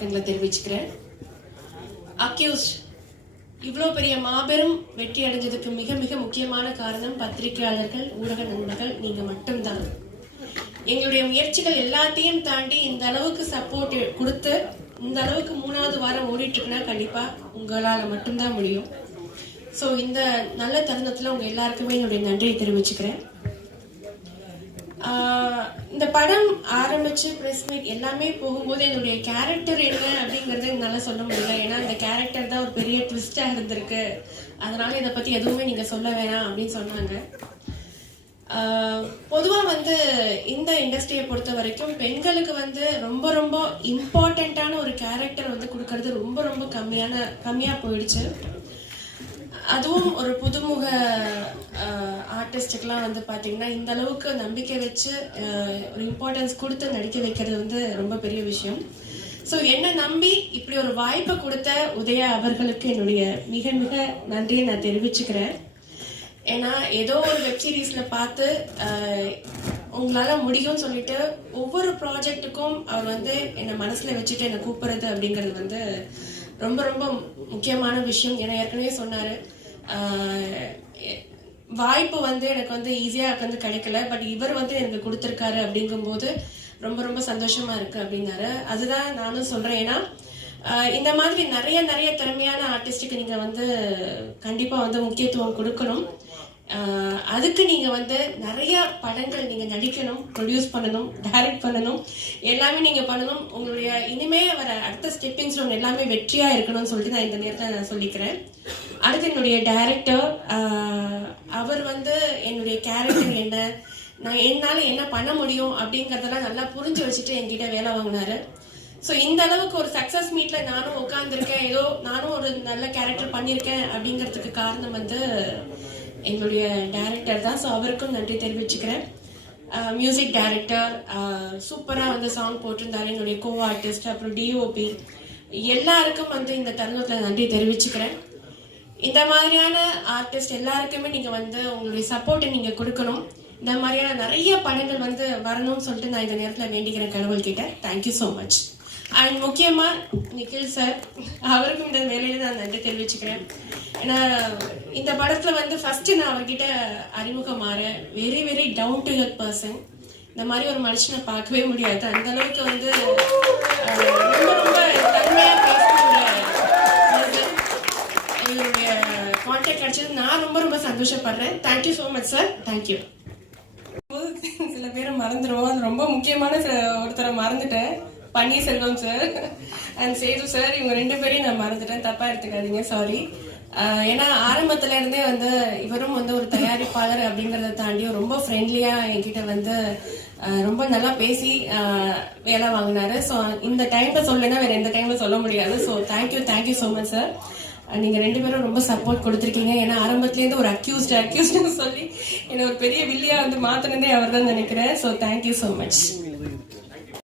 தெரிவிச்சுக்கிறேன். அக்யூஸ்ட் இவ்வளோ பெரிய மாபெரும் வெற்றி அடைஞ்சதுக்கு மிக மிக முக்கியமான காரணம் பத்திரிகையாளர்கள், ஊடக நண்பர்கள், நீங்க மட்டும்தான். எங்களுடைய முயற்சிகள் எல்லாத்தையும் தாண்டி இந்த அளவுக்கு சப்போர்ட் கொடுத்து இந்த அளவுக்கு 3வது வாரம் ஓடிட்டு இருக்குன்னா கண்டிப்பா உங்களால மட்டும்தான் முடியும். ஸோ இந்த நல்ல தருணத்துல உங்க எல்லாருக்குமே என்னுடைய நன்றியை தெரிவிச்சுக்கிறேன். இந்த படம் ஆரம்பிச்சு பிரஸ் மீட் எல்லாமே போகும்போது என்னுடைய கேரக்டர் என்ன அப்படிங்கறது என்னால சொல்ல முடியல. ஏன்னா இந்த கேரக்டர் தான் ஒரு பெரிய ட்விஸ்டா இருந்திருக்கு, அதனால இதை பத்தி எதுவுமே நீங்க சொல்ல வேணாம் அப்படின்னு சொன்னாங்க. பொதுவா இந்த இண்டஸ்ட்ரியை பொறுத்த வரைக்கும் பெண்களுக்கு ரொம்ப ரொம்ப இம்பார்ட்டன்டான ஒரு கேரக்டர் கொடுக்கறது ரொம்ப ரொம்ப கம்மியா போயிடுச்சு. அதுவும் ஒரு புதுமுக ஆர்டிஸ்டுக்கெல்லாம் பாத்தீங்கன்னா இந்த அளவுக்கு நம்பிக்கை வச்சு ஒரு இம்பார்ட்டன்ஸ் கொடுத்து நடிக்க வைக்கிறது ரொம்ப பெரிய விஷயம். ஸோ என்னை நம்பி இப்படி ஒரு வாய்ப்பை கொடுத்த உதயா அவர்களுக்கு என்னுடைய மிக மிக நன்றியை நான் தெரிவிச்சுக்கிறேன். ஏன்னா ஏதோ ஒரு வெப் சீரீஸ்ல பார்த்து உங்களால முடியும்னு சொல்லிட்டு ஒவ்வொரு ப்ராஜெக்டுக்கும் அவர் என்னை மனசுல வச்சுட்டு என்னை கூப்பிடுறது அப்படிங்கிறது ரொம்ப ரொம்ப முக்கியமான விஷயம். ஏன்னா ஏற்கனவே சொன்னாரு, வாய்ப்பு எனக்கு ஈஸியா கிடைக்கல, பட் இவர் எனக்கு கொடுத்திருக்காரு அப்படிங்கும்போது ரொம்ப ரொம்ப சந்தோஷமா இருக்கு அப்படின்னாரு. அதுதான் நானும் சொல்றேன். ஏன்னா இந்த மாதிரி நிறைய நிறைய திறமையான ஆர்டிஸ்டுக்கு நீங்க கண்டிப்பா முக்கியத்துவம் கொடுக்கணும். அதுக்கு நீங்க நிறைய படங்கள் நீங்க நடிக்கணும், ப்ரொடியூஸ் பண்ணணும், டைரக்ட் பண்ணணும், எல்லாமே நீங்க பண்ணணும். உங்களுடைய இனிமே வர அடுத்த ஸ்டெப்பிங் ஸ்டோன் எல்லாமே வெற்றியா இருக்கணும்னு சொல்லிட்டு நான் இந்த நேரத்தில் நான் சொல்லிக்கிறேன். அடுத்து என்னுடைய டைரக்டர், அவர் என்னுடைய கேரக்டர் என்ன, நான் என்னால என்ன பண்ண முடியும் அப்படிங்கறதெல்லாம் நல்லா புரிஞ்சு வச்சுட்டு என்கிட்ட வேலை வாங்கினாரு. ஸோ இந்த அளவுக்கு ஒரு சக்சஸ் மீட்ல நானும் உட்கார்ந்துருக்கேன், ஏதோ நானும் ஒரு நல்ல கேரக்டர் பண்ணியிருக்கேன் அப்படிங்கிறதுக்கு காரணம் எங்களுடைய டைரக்டர் தான். ஸோ அவருக்கும் நன்றி தெரிவிச்சுக்கிறேன். மியூசிக் டைரக்டர் சூப்பரா சாங் போட்டிருந்தாரு, என்னுடைய கோ ஆர்டிஸ்ட், அப்புறம் டிஓபி, எல்லாருக்கும் இந்த தருணத்துல நன்றி தெரிவிச்சுக்கிறேன். இந்த மாதிரியான ஆர்டிஸ்ட் எல்லாருக்குமே நீங்க உங்களுடைய சப்போர்ட்டை நீங்க கொடுக்கணும். இந்த மாதிரியான நிறைய படங்கள் வரணும்னு சொல்லிட்டு நான் இந்த நேரத்தில் வேண்டிக்கிறேன் கடவுள் கிட்ட. Thank you so much. அண்ட் முக்கியமா நிக்கில் சார், அவருக்கும் இந்த வேலையில நான் நன்றி தெரிவிச்சுக்கிறேன். ஏன்னா இந்த படத்துல ஃபர்ஸ்ட் நான் அவர்கிட்ட அறிமுகமாற very very down to earth person. இந்த மாதிரி ஒரு மனுஷனை பார்க்கவே முடியாது. அந்த அளவுக்கு ரொம்ப ரொம்ப தன்மையா பேசக்கூடிய எங்களுடைய கான்டாக்ட் கிடைச்சது நான் ரொம்ப ரொம்ப சந்தோஷப்படுறேன். Thank you so much sir. Thank you. சில பேரை மறந்துடுவோம், அது ரொம்ப முக்கியமான ஒருத்தரை மறந்துட்டேன், Panneerselvam sir and Sethu sir. இவங்க 2 பேரையும் நான் மறந்துட்டேன், தப்பா எடுத்துக்காதீங்க, சாரி. ஏன்னா ஆரம்பத்துல இருந்தே இவரும் ஒரு தயாரிப்பாளர் அப்படிங்கறத தாண்டி ரொம்ப ஃப்ரெண்ட்லியா என்கிட்ட ரொம்ப நல்லா பேசி வேலை வாங்கினாரு. ஸோ இந்த டைம்ல சொல்லலைன்னா வேற எந்த டைம்ல சொல்ல முடியாது. So thank you so much sir. நீங்க 2 பேரும் ரொம்ப சப்போர்ட் கொடுத்துருக்கீங்க. ஏன்னா ஆரம்பத்துல இருந்து ஒரு அக்யூஸ்ட் சொல்லி என்ன ஒரு பெரிய வில்லியா மாத்தினதே அவர் தான் நினைக்கிறேன். So thank you so much.